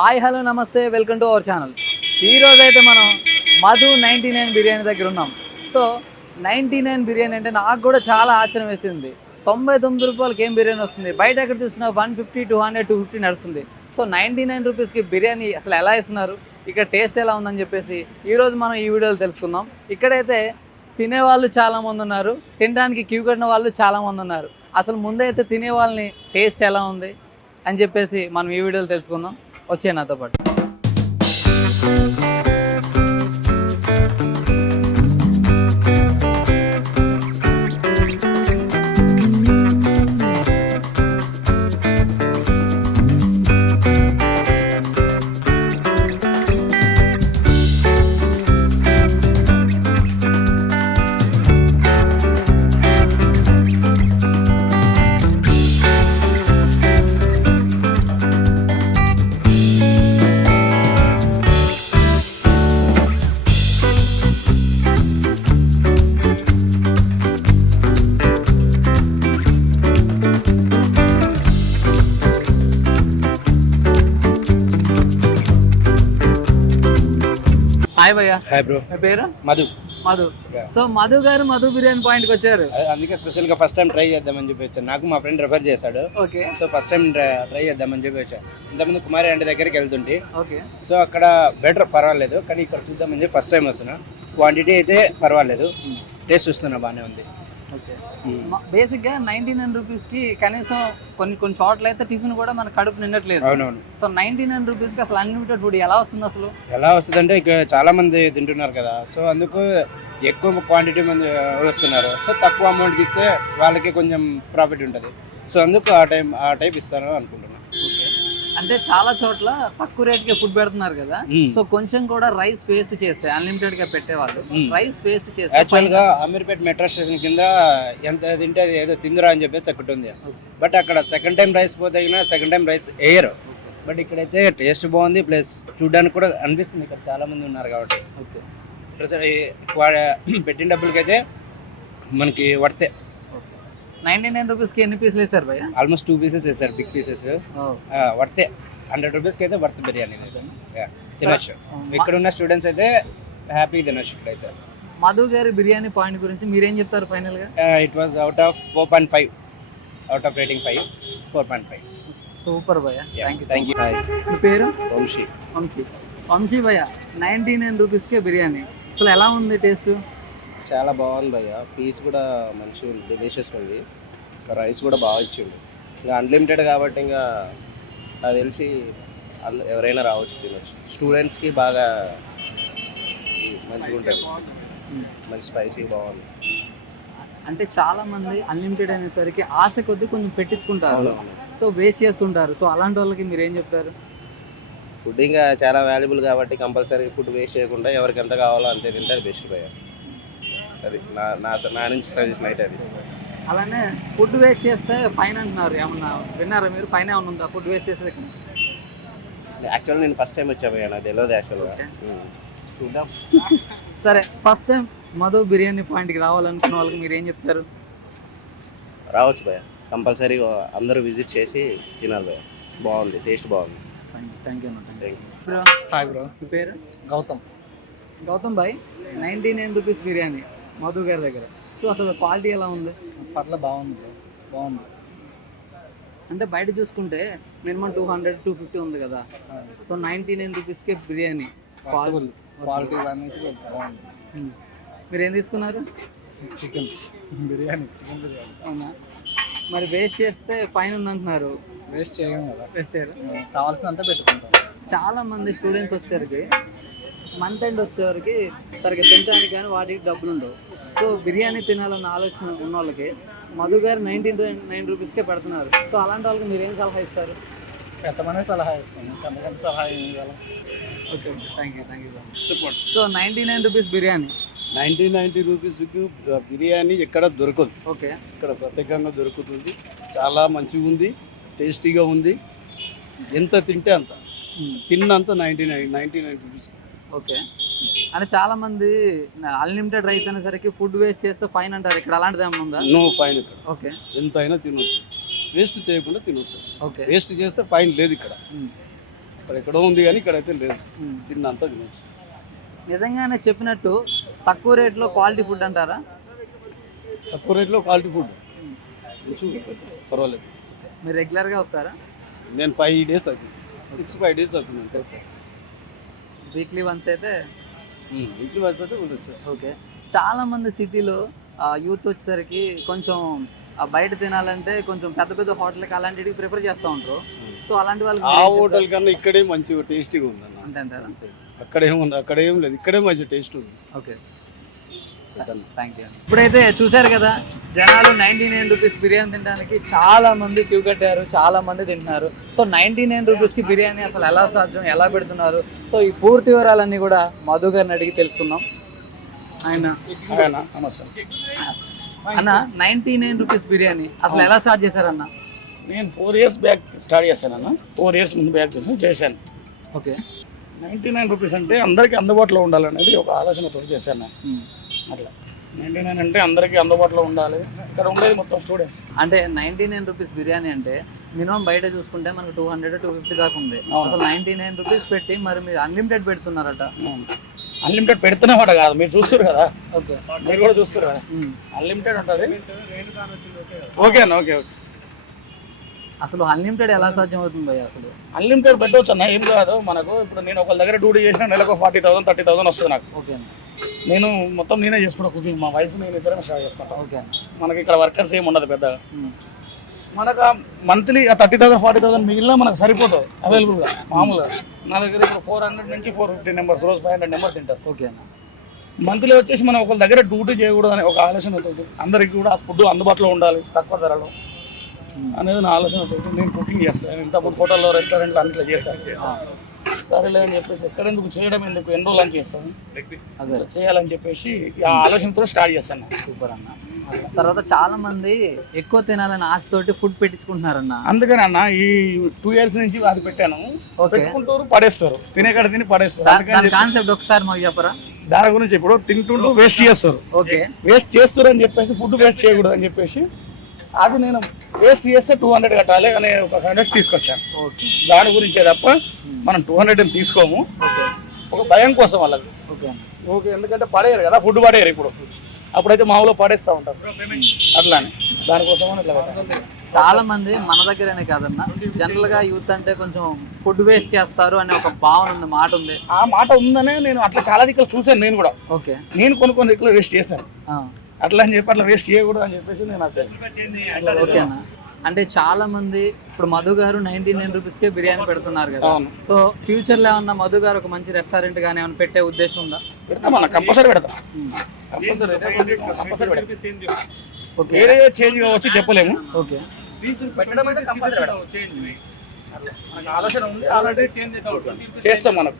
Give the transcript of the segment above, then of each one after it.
Hi hello నమస్తే welcome to our channel. ఈరోజు అయితే మనం మధు 99 బిర్యానీ దగ్గర ఉన్నాం. సో 99 బిర్యానీ అంటే నాకు కూడా చాలా ఆశ్చర్యం వేసింది. 99 రూపాయలకి ఏం బిర్యానీ వస్తుంది? బయట ఎక్కడ చూసినా 150, 200, 250 నడుస్తుంది. సో 99 రూపీస్కి బిర్యానీ అసలు ఎలా ఇస్తున్నారు, ఇక్కడ టేస్ట్ ఎలా ఉందని చెప్పేసి ఈరోజు మనం ఈ వీడియోలో తెలుసుకుందాం. ఇక్కడైతే తినేవాళ్ళు చాలామంది ఉన్నారు, తినడానికి క్యూ కట్టిన వాళ్ళు చాలామంది ఉన్నారు. అసలు ముందైతే తినే వాళ్ళని టేస్ట్ ఎలా ఉంది అని చెప్పేసి మనం ఈ వీడియోలో తెలుసుకుందాం. వచ్చే నాతో పాటు. హాయ్ భయ్యా. Hi bro. మీ పేరు? మధు. మధు. సో మధు గారు మధు బిర్యానీ పాయింట్కి వచ్చారు. అందుకే స్పెషల్ గా ఫస్ట్ టైం ట్రై చేద్దామని చెప్పి వచ్చాను. నాకు మా ఫ్రెండ్ రెఫర్ చేశాడు. Okay. So first time try చేద్దామని చెప్పి వచ్చాను. ఇంతకుముందు కుమారి ఆంటీ దగ్గరికి వెళ్తుంటే ఓకే. సో అక్కడ బెటర్ పర్వాలేదు, కానీ ఇక్కడ చూద్దామని చెప్పి ఫస్ట్ టైం వస్తున్నా. క్వాంటిటీ అయితే పర్వాలేదు, టేస్ట్ చూస్తున్నా బాగానే ఉంది. ఓకే. బేసిక్గా 99 రూపీస్కి కనీసం కొన్ని చోట్ల అయితే టిఫిన్ కూడా మన కడుపు నిండట్లేదు. అవునవును. సో 99 రూపీస్కి అసలు అన్లిమిటెడ్ ఫుడ్ ఎలా వస్తుంది? అసలు ఎలా వస్తుంది అంటే ఇక్కడ చాలా మంది తింటున్నారు కదా, సో అందుకు ఎక్కువ క్వాంటిటీ మంది వస్తున్నారు. సో తక్కువ అమౌంట్కి ఇస్తే వాళ్ళకి కొంచెం ప్రాఫిట్ ఉంటుంది. సో అందుకు ఆ టైప్ ఇస్తాను అనుకుంటున్నాను. ఓకే. అంటే చాలా చోట్ల తక్కువ రేట్కి ఫుడ్ పెడుతున్నారు కదా, సో కొంచెం కూడా రైస్ వేస్ట్ చేస్తే అన్లిమిటెడ్ గా పెట్టేవాళ్ళు రైస్ వేస్ట్ చేస్తే యాక్చువల్ గా అమీర్పేట్ మెట్రో స్టేషన్ కింద ఎంత తింటే అది ఏదో తిందురా అని చెప్పేసి అక్కడ ఉంది. బట్ అక్కడ సెకండ్ టైం రైస్ పోతే సెకండ్ టైం రైస్ వేయరు. బట్ ఇక్కడైతే టేస్ట్ బాగుంది, ప్లస్ చూడడానికి కూడా అనిపిస్తుంది. ఇక్కడ చాలా మంది ఉన్నారు కాబట్టి పెట్టిన డబ్బులకైతే మనకి వర్తే. 99 రూపీస్కి ఎన్ని పీసులు వేసారు భయ్య? ఆల్మోస్ట్ 2 పీసెస్ వేసారు, బిగ్ పీసెస్. వర్తే 100 రూపీస్కి అయితే వర్త్ బిర్యానీ తినొచ్చు. ఇక్కడ ఉన్న స్టూడెంట్స్ అయితే హ్యాపీ తినొచ్చు. ఇక్కడైతే మధు గారి బిర్యానీ పాయింట్ గురించి మీరేం చెప్తారు ఫైనల్ గా? It was out of 4.5, out of rating 5, 4.5. Super భయ్య. Thank you. మీ పేరు? వంశీ. వంశీ భయ్య, 99 రూపీస్కే బిర్యానీ అసలు ఎలా ఉంది టేస్ట్? చాలా బాగుంది భయ్య. పీస్ కూడా మంచిగా ఉంది, డెలిషియస్ ఉంది. రైస్ కూడా బాగా ఇచ్చింది. ఇంకా అన్లిమిటెడ్ కాబట్టి ఇంకా నాకు తెలిసి ఎవరైనా రావచ్చు, తినొచ్చు. స్టూడెంట్స్కి బాగా మంచిగా ఉంటుంది, మంచి స్పైసీ బాగుంది. అంటే చాలా మంది అన్లిమిటెడ్ అనేసరికి ఆశ కొద్దీ కొంచెం పెట్టించుకుంటారు, సో వేస్ట్ చేస్తుంటారు. సో అలాంటి వాళ్ళకి మీరు ఏం చెప్తారు? ఫుడ్ ఇంకా చాలా వాల్యుబుల్ కాబట్టి కంపల్సరీ ఫుడ్ వేస్ట్ చేయకుండా ఎవరికి ఎంత కావాలో అంతే తింటే అది బెస్ట్ భయ్య. అది నా నుంచి సజెషన్ అయితే అది. అలానే ఫుడ్ వేస్ట్ చేస్తే ఫైన్ అంటున్నారు, ఏమన్నా విన్నారా మీరు? ఫైన్ ఏమన్నా ఉందా ఫుడ్ వేస్ట్ చేస్తే? యాక్చువల్గా నేను ఫస్ట్ టైం వచ్చా భయ్య, నాకు తెలియదు యాక్చువల్గా. చూద్దాం. సరే, ఫస్ట్ టైం మధు బిర్యానీ పాయింట్కి రావాలనుకున్న వాళ్ళకి మీరు ఏం చెప్తారు? రావచ్చు భయ్య, కంపల్సరీ అందరూ విజిట్ చేసి తినాలి భయ్య. బాగుంది, టేస్ట్ బాగుంది. Thank you. Hi bro. మీ పేరు? గౌతమ్ భాయ్, 99 రూపీస్ బిర్యానీ మధు గారి దగ్గర. సో అసలు క్వాలిటీ ఎలా ఉంది? బాగుంది బ్రో, బాగుంది. అంటే బయట చూసుకుంటే మినిమం 200, 250 ఉంది కదా, సో 99 రూపీస్కే బిర్యానీ క్వాలిటీ బాగుంది. మీరు ఏం తీసుకున్నారు? చికెన్ బిర్యానీ. అవునా? మరి వేస్ట్ చేస్తే ఫైన్ ఉందంటున్నారు. వేస్ట్ చేయం కదా, వేస్ట్ చేయడం కావాల్సినంత పెట్టుకుంటాం. చాలా మంది స్టూడెంట్స్ వచ్చేసరికి మంత్ ఎండ్ వచ్చేసరికి సరిగ్గా తినడానికి కానీ వాటికి డబ్బులు ఉండవు. సో బిర్యానీ తినాలన్న ఆలోచన ఉన్న వాళ్ళకి మధు గారు 99 రూపీస్కే పెడుతున్నారు. సో అలాంటి వాళ్ళకి మీరు ఏం సలహా ఇస్తారు? పెట్టమనే సలహా ఇస్తాను, అందుకని సలహా ఇవ్వాలి. Okay, thank you. So 99 rupees biryani, 90 రూపీస్కి బిర్యానీ ఎక్కడ దొరకదు. ఓకే. ఇక్కడ ప్రత్యేకంగా దొరుకుతుంది. చాలా మంచిగా ఉంది, టేస్టీగా ఉంది. ఎంత తింటే అంత, తిన్నంత 99 రూపీస్. ఓకే. అంటే చాలా మంది అన్లిమిటెడ్ రైస్ అనేసరికి ఫుడ్ వేస్ట్ చేస్తే ఫైన్ అంటారు. ఇక్కడ అలాంటిది ఏమైనా ఉందా? నో ఫైన్ ఇక్కడ. ఓకే. ఎంతైనా తినొచ్చు, వేస్ట్ చేయకుండా తినొచ్చు. ఓకే. వేస్ట్ చేస్తే ఫైన్ లేదు ఇక్కడ. ఎక్కడెక్కడో ఉంది కానీ ఇక్కడైతే లేదు. తిన్నంత తినొచ్చు. నిజంగానే చెప్పినట్టు తక్కువ రేట్లో క్వాలిటీ ఫుడ్ అంటారా? తక్కువ రేట్లో క్వాలిటీ ఫుడ్ పర్వాలేదు. మీరు రెగ్యులర్గా వస్తారా? నేను 5 days అవుతుంది, 6-5 days అవుతుంది అంతే. వీక్లీ వన్స్ అయితే ఇంట్లో వస్తే వచ్చేస్తాం. ఓకే. చాలామంది సిటీలో యూత్ వచ్చేసరికి కొంచెం బయట తినాలంటే కొంచెం పెద్ద పెద్ద హోటల్కి అలాంటివి ప్రిఫర్ చేస్తూ ఉంటారు. సో అలాంటి వాళ్ళకి ఆ హోటల్ కన్నా ఇక్కడే మంచిగా టేస్టీగా ఉంది అన్న. అంతే అంటారా? అక్కడేం ఉంది, అక్కడేం లేదు, ఇక్కడే మంచి టేస్ట్ ఉంది. Okay, thank you. ఇప్పుడైతే చూశారు కదా, జనాలు 99 రూపీస్ బిర్యానీ తినడానికి చాలా మంది క్యూ కట్టారు, చాలా మంది తింటున్నారు. సో 99 రూపీస్కి బిర్యానీ అసలు ఎలా సాధ్యం, ఎలా పెడుతున్నారు, సో ఈ పూర్తి వివరాలన్నీ కూడా మధు గారిని అడిగి తెలుసుకుందాం. ఆయన నమస్తే అన్న, 99 రూపీస్ బిర్యానీ అసలు ఎలా స్టార్ట్ చేశారన్న? నేను 4 years బ్యాక్ స్టార్ట్ చేశాను అన్న. 4 years ముందు బ్యాక్ చేశాను. ఓకే. 99 రూపీస్ అంటే అందరికీ అందుబాటులో ఉండాలనేది ఒక ఆలోచనతో చేశాను నేను. అట్లా 99 అంటే అందరికీ అందుబాటులో ఉండాలి. ఇక్కడ ఉండేది మొత్తం స్టూడెంట్స్. అంటే 99 రూపీస్ బిర్యానీ అంటే మినిమం బయట చూసుకుంటే మనకు 200-250 దాకా ఉంది. అసలు 99 రూపీస్ పెట్టి మరి మీరు అన్లిమిటెడ్ పెడుతున్నారట. అన్లిమిటెడ్ పెడుతున్నమాట కాదు, మీరు చూస్తారు కదా. ఓకే, మీరు కూడా చూస్తారు కదా. అన్లిమిటెడ్ ఉంటుంది. ఓకే అన్న, ఓకే ఓకే. అసలు అన్లిమిటెడ్ ఎలా సాధ్యం అవుతుంది అసలు? అన్లిమిటెడ్ పెట్టవచ్చు అన్న, ఏం కాదు. మనకు ఇప్పుడు నేను ఒకళ్ళ దగ్గర డ్యూటీ చేసిన నెలకు 40,000-30,000 వస్తుంది నాకు. ఓకే. నేను మొత్తం నేనే చేసుకుంటా కుకింగ్. మా వైఫ్ నేను ఇద్దరం స్టార్ట్ చేసుకుంటాం. ఓకే. మనకి ఇక్కడ వర్కర్స్ ఏమి ఉండదు పెద్దగా. మనకు మంత్లీ 30,000-40,000 మిగిలిన మనకు సరిపోతుంది అవైలబుల్గా. మామూలుగా నా దగ్గర ఇప్పుడు 400 నుంచి 450 మెంబర్స్, రోజు 500 మెంబర్స్ తింటారు. ఓకే అన్న. మంత్లీ వచ్చేసి మనం ఒకళ్ళ దగ్గర డ్యూటీ చేయకూడదు అనే ఒక ఆలోచన అవుతుంది. అందరికీ కూడా ఫుడ్ అందుబాటులో ఉండాలి తక్కువ ధరలో అనేది నా ఆలోచన అవుతుంది. నేను కుకింగ్ చేస్తాను. ఇంతకుముందు హోటల్లో, రెస్టారెంట్లో అన్నిట్లో చేస్తాను. సరేలే అని చెప్పేసి ఎక్కడెందుకు చేయడం, ఎందుకు ఎన్ని రోజులు అని చేస్తాను, అదే చేయాలని చెప్పేసి ఆ ఆలోచనతో స్టార్ట్ చేస్తాను. సూపర్ అన్న. తర్వాత చాలా మంది ఎక్కువ తినాలని ఆశతోటి ఫుడ్ పెట్టించుకుంటున్నారన్న. అందుకని అన్న ఈ 2 years నుంచి అది పెట్టాను. పెట్టుకుంటారు, పడేస్తారు, తినే కాడ తిని పడేస్తారు. కాన్సెప్ట్ ఒకసారి మాకు చెప్పరా? దాని గురించి ఇప్పుడు తింటుంటూ వేస్ట్ చేస్తారు. ఓకే. వేస్ట్ చేస్తారు అని చెప్పేసి ఫుడ్ వేస్ట్ చేయకూడదు అని చెప్పేసి అది నేను వేస్ట్ చేస్తే 200 కట్టాలి అనే ఒక కండెక్ట్ తీసుకొచ్చాను. దాని గురించే తప్ప మనం 200 తీసుకోము. ఒక భయం కోసం వాళ్ళకి. ఓకే, ఎందుకంటే పడేయరు కదా, ఫుడ్ పడేయరు. ఇప్పుడు అప్పుడైతే మామూలుగా పడేస్తూ ఉంటారు. అట్లానే దానికోసం ఇట్లా. చాలా మంది మన దగ్గరనే కాదన్న, జనరల్ గా యూత్ అంటే కొంచెం ఫుడ్ వేస్ట్ చేస్తారు అనే ఒక భావన ఉంది, మాట ఉంది. ఆ మాట ఉందనే నేను అట్లా చాలా దిక్కులు చూశాను. నేను కూడా ఓకే, నేను కొన్ని దిక్కులు వేస్ట్ చేశాను. అట్లా అని చెప్పి అట్లా వేస్ట్ చేయకూడదు అని చెప్పేసి నేను ఓకేనా. అంటే చాలా మంది ఇప్పుడు మధు గారు 99 రూపీస్కే బిర్యానీ పెడుతున్నారు కదా. సో ఫ్యూచర్ లో ఏమన్నా మధు గారు ఒక మంచి రెస్టారెంట్ గానీ ఏమైనా పెట్టే ఉద్దేశం ఉందా? పెడతామన్నా, కంపల్సరీ పెడతాం. వేరే చేంజ్ కావచ్చు, చెప్పలేము. ఓకే. ఆలోచన ఉంది, ఆల్రెడీ చేస్తాం. మనకు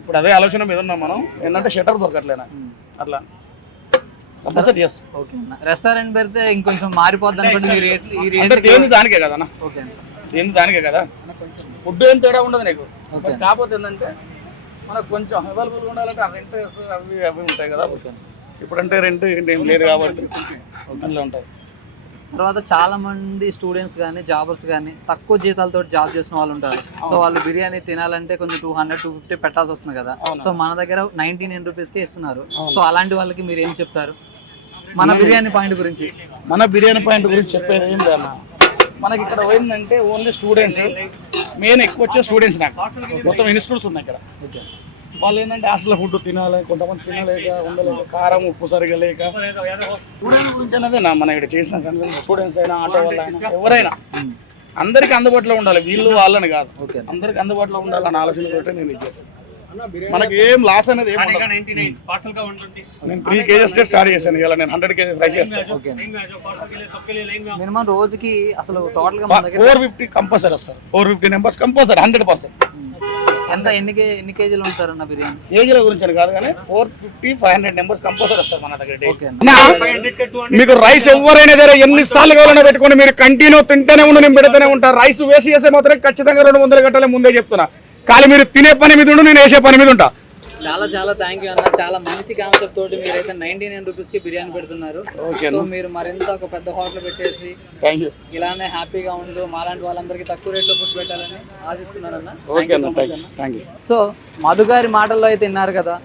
ఇప్పుడు అదే ఆలోచన మీద ఉన్నాం మనం. ఏంటంటే షట్టర్ దొరకట్లేనా, అట్లా కంపల్సరీ చేస్తాం. ఓకే. రెస్టారెంట్ పెడితే ఇంకొంచెం మారిపోద్ది అనుకోండి. దేని దానికే కదా అన్న, దేని దానికే కదా. ఫుడ్ ఏం తేడా ఉండదు నీకు. కాకపోతే ఏంటంటే మనకు కొంచెం అవైలబుల్గా ఉండాలంటే ఆ రెంట్ అవి ఉంటాయి కదా. ఇప్పుడంటే రెంట్ ఏం లేదు కాబట్టి అట్లా ఉంటాయి. తర్వాత చాలా మంది స్టూడెంట్స్ కానీ జాబర్స్ కానీ తక్కువ జీతాలతో జాబ్ చేసిన వాళ్ళు ఉంటారు. సో వాళ్ళు బిర్యానీ తినాలంటే కొంచెం 200-250 పెట్టాల్సి వస్తుంది కదా. సో మన దగ్గర 99 రూపీస్కే ఇస్తున్నారు. సో అలాంటి వాళ్ళకి మీరు ఏం చెప్తారు మన బిర్యానీ పాయింట్ గురించి? మన బిర్యానీ పాయింట్ గురించి చెప్పేది ఏం లేదు. మనకి ఇక్కడ పోయిందంటే ఓన్లీ స్టూడెంట్స్, మెయిన్ ఎక్కువ వచ్చే స్టూడెంట్స్. నాకు మొత్తం ఇన్స్టిట్యూట్స్ ఉన్నాయి ఇక్కడ. ఓకే. వాళ్ళు ఏంటంటే హాస్టల్ ఫుడ్ తినాలి, కొంతమంది తినలేక, ఉండలేక, కారం ఉప్పు సరిగా లేక. స్టూడెంట్స్ గురించి అనేది మన ఇక్కడ చేసిన కన్వీన్స్. స్టూడెంట్స్ అయినా, ఆటో వాళ్ళు అయినా, ఎవరైనా అందరికీ అందుబాటులో ఉండాలి. వీళ్ళు వాళ్ళని కాదు, అందరికి అందుబాటులో ఉండాలని ఆలోచన నేను ఇచ్చేసాను. మనకి ఏం లాస్ అనేది ఏం ఉండదు. నేను 3 kgs స్టార్ట్ చేశాను. ఇలా నేను 100 kgs రైస్ చేస్తాను. మినిమం రోజుకి అసలు టోటల్ గా 450 కంపల్సరీ వస్తారు. 450 మెంబర్స్ కంపల్సరీ 100%. ఎంత ఎన్ని కేజీలు ఉంటారు అన్న బిర్యానీ? కేజీల గురించి కాదు కానీ 450-500 మెంబర్స్ కంపల్సరీ వస్తారు మన దగ్గర. మీకు రైస్ ఎవరైనా సరే ఎన్నిసార్లు కావాలన్నా పెట్టుకోండి, మీరు కంటిన్యూ తింటూనే ఉండి నేను పెడుతూనే ఉంటాను. రైస్ వేసి చేసే మాత్రం ఖచ్చితంగా 200 గంటల ముందే చెప్తున్నా. కానీ మీరు తినే పని మీద ఉండు, నేను వేసే పని మీద ఉంటా. చాలా చాలా థ్యాంక్ యూ అన్న. చాలా మంచి కాన్సెప్ట్ తోటి మీరైతే 99 రూపీస్కి బిర్యానీ పెడుతున్నారు. ఓకే సో మీరు మరింత ఒక పెద్ద హోటల్ పెట్టేసి థ్యాంక్ యూ. ఇలానే హ్యాపీగా ఉండు, మాలాంటి వాళ్ళందరికీ తక్కువ రేట్లో ఫుడ్ పెట్టాలని ఆశిస్తున్నానన్న. ఓకే అన్న, థ్యాంక్ యూ. సో మధు గారి మాటల్లో అయితే విన్నారు కదా,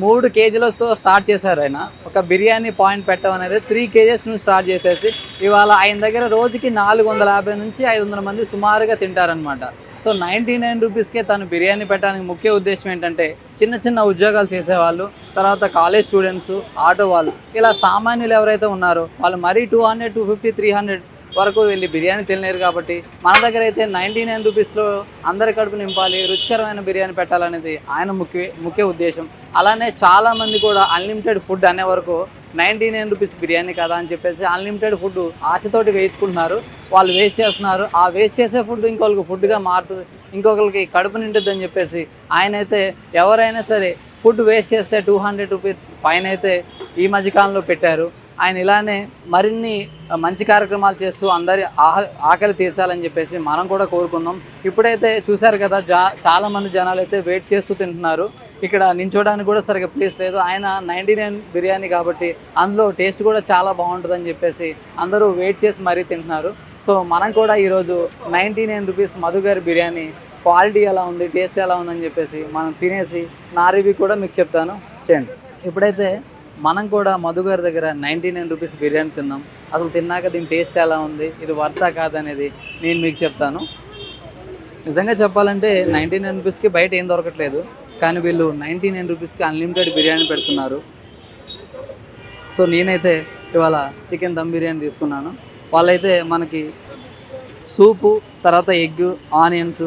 3 కేజీలతో స్టార్ట్ చేశారు ఆయన. ఒక బిర్యానీ పాయింట్ పెట్టడం అనేది 3 కేజెస్ నుంచి స్టార్ట్ చేసేసి ఇవాళ ఆయన దగ్గర రోజుకి 450 నుంచి 500 మంది సుమారుగా తింటారనమాట. సో 99 రూపీస్కే తను బిర్యానీ పెట్టడానికి ముఖ్య ఉద్దేశం ఏంటంటే చిన్న చిన్న ఉద్యోగాలు చేసేవాళ్ళు, తర్వాత కాలేజ్ స్టూడెంట్స్, ఆటో వాళ్ళు, ఇలా సామాన్యులు ఎవరైతే ఉన్నారో వాళ్ళు మరీ 200, 250, 300 వరకు వెళ్ళి బిర్యానీ తినలేరు. కాబట్టి మన దగ్గర అయితే 99 రూపీస్లో అందరి కడుపు నింపాలి, రుచికరమైన బిర్యానీ పెట్టాలనేది ఆయన ముఖ్య ఉద్దేశం. అలానే చాలామంది కూడా అన్లిమిటెడ్ ఫుడ్ అనే వరకు 99 రూపీస్ బిర్యానీ కదా అని చెప్పేసి అన్లిమిటెడ్ ఫుడ్ ఆశతోటి వేయించుకుంటున్నారు. వాళ్ళు వేస్ట్ చేస్తున్నారు. ఆ వేస్ట్ చేసే ఫుడ్ ఇంకొకరికి ఫుడ్గా మారుతుంది, ఇంకొకరికి కడుపు నిండుద్ది అని చెప్పేసి ఆయన అయితే ఎవరైనా సరే ఫుడ్ వేస్ట్ చేస్తే 200 రూపీస్ పైన అయితే ఈ మధ్యకాలంలో పెట్టారు. ఆయన ఇలానే మరిన్ని మంచి కార్యక్రమాలు చేస్తూ అందరి ఆకలి తీర్చాలని చెప్పేసి మనం కూడా కోరుకుందాం. ఇప్పుడైతే చూశారు కదా, చాలామంది జనాలు అయితే వెయిట్ చేస్తూ తింటున్నారు. ఇక్కడ నించోడానికి కూడా సరిగ్గా ప్లేస్ లేదు. ఆయన 99 బిర్యానీ కాబట్టి అందులో టేస్ట్ కూడా చాలా బాగుంటుందని చెప్పేసి అందరూ వెయిట్ చేసి మరీ తింటున్నారు. సో మనం కూడా ఈరోజు 99 రూపీస్ మధు గారి బిర్యానీ క్వాలిటీ ఎలా ఉంది, టేస్ట్ ఎలా ఉందని చెప్పేసి మనం తినేసి నా రివ్యూ కూడా మీకు చెప్తాను చేయండి. ఇప్పుడైతే మనం కూడా మధు గారి దగ్గర 99 రూపీస్ బిర్యానీ తిన్నాం. అసలు తిన్నాక దీని టేస్ట్ ఎలా ఉంది, ఇది వర్తా కాదనేది నేను మీకు చెప్తాను. నిజంగా చెప్పాలంటే 99 రూపీస్కి బయట ఏం దొరకట్లేదు, కానీ వీళ్ళు 99 రూపీస్కి అన్లిమిటెడ్ బిర్యానీ పెడుతున్నారు. సో నేనైతే ఇవాళ చికెన్ దమ్ బిర్యానీ తీసుకున్నాను. వాళ్ళైతే మనకి సూపు, తర్వాత ఎగ్, ఆనియన్స్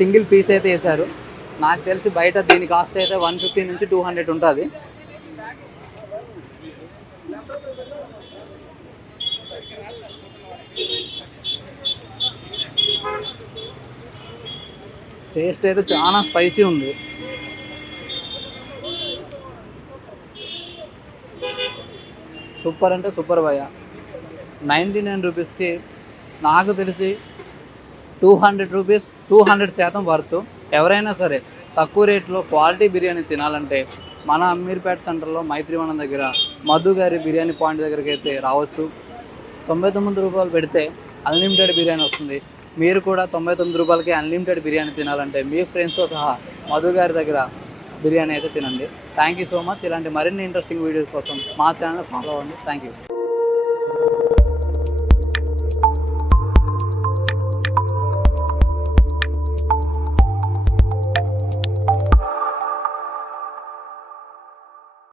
సింగిల్ పీస్ అయితే వేశారు. నాకు తెలిసి బయట దీని కాస్ట్ అయితే 150 నుంచి 200 ఉంటుంది. టేస్ట్ అయితే చాలా స్పైసీ ఉంది. సూపర్ అంటే సూపర్ భయ్య. 99 రూపీస్కి నాకు తెలిసి 200 రూపీస్ 200% వర్త్. ఎవరైనా సరే తక్కువ రేట్లో క్వాలిటీ బిర్యానీ తినాలంటే మన అమీర్పేట సెంటర్లో మైత్రివనం దగ్గర మధు గారి బిర్యానీ పాయింట్ దగ్గరికి అయితే రావచ్చు. 99 రూపాయలు పెడితే అన్లిమిటెడ్ బిర్యానీ వస్తుంది. మీరు కూడా 99 రూపాయలకి అన్లిమిటెడ్ బిర్యానీ తినాలంటే మీ ఫ్రెండ్స్తో సహా మధు గారి దగ్గర బిర్యానీ అయితే తినండి. Thank you so much. ఇలాంటి మరిన్ని ఇంట్రెస్టింగ్ వీడియోస్ కోసం మా ఛానల్ ఫాలో అవ్వండి. Thank you.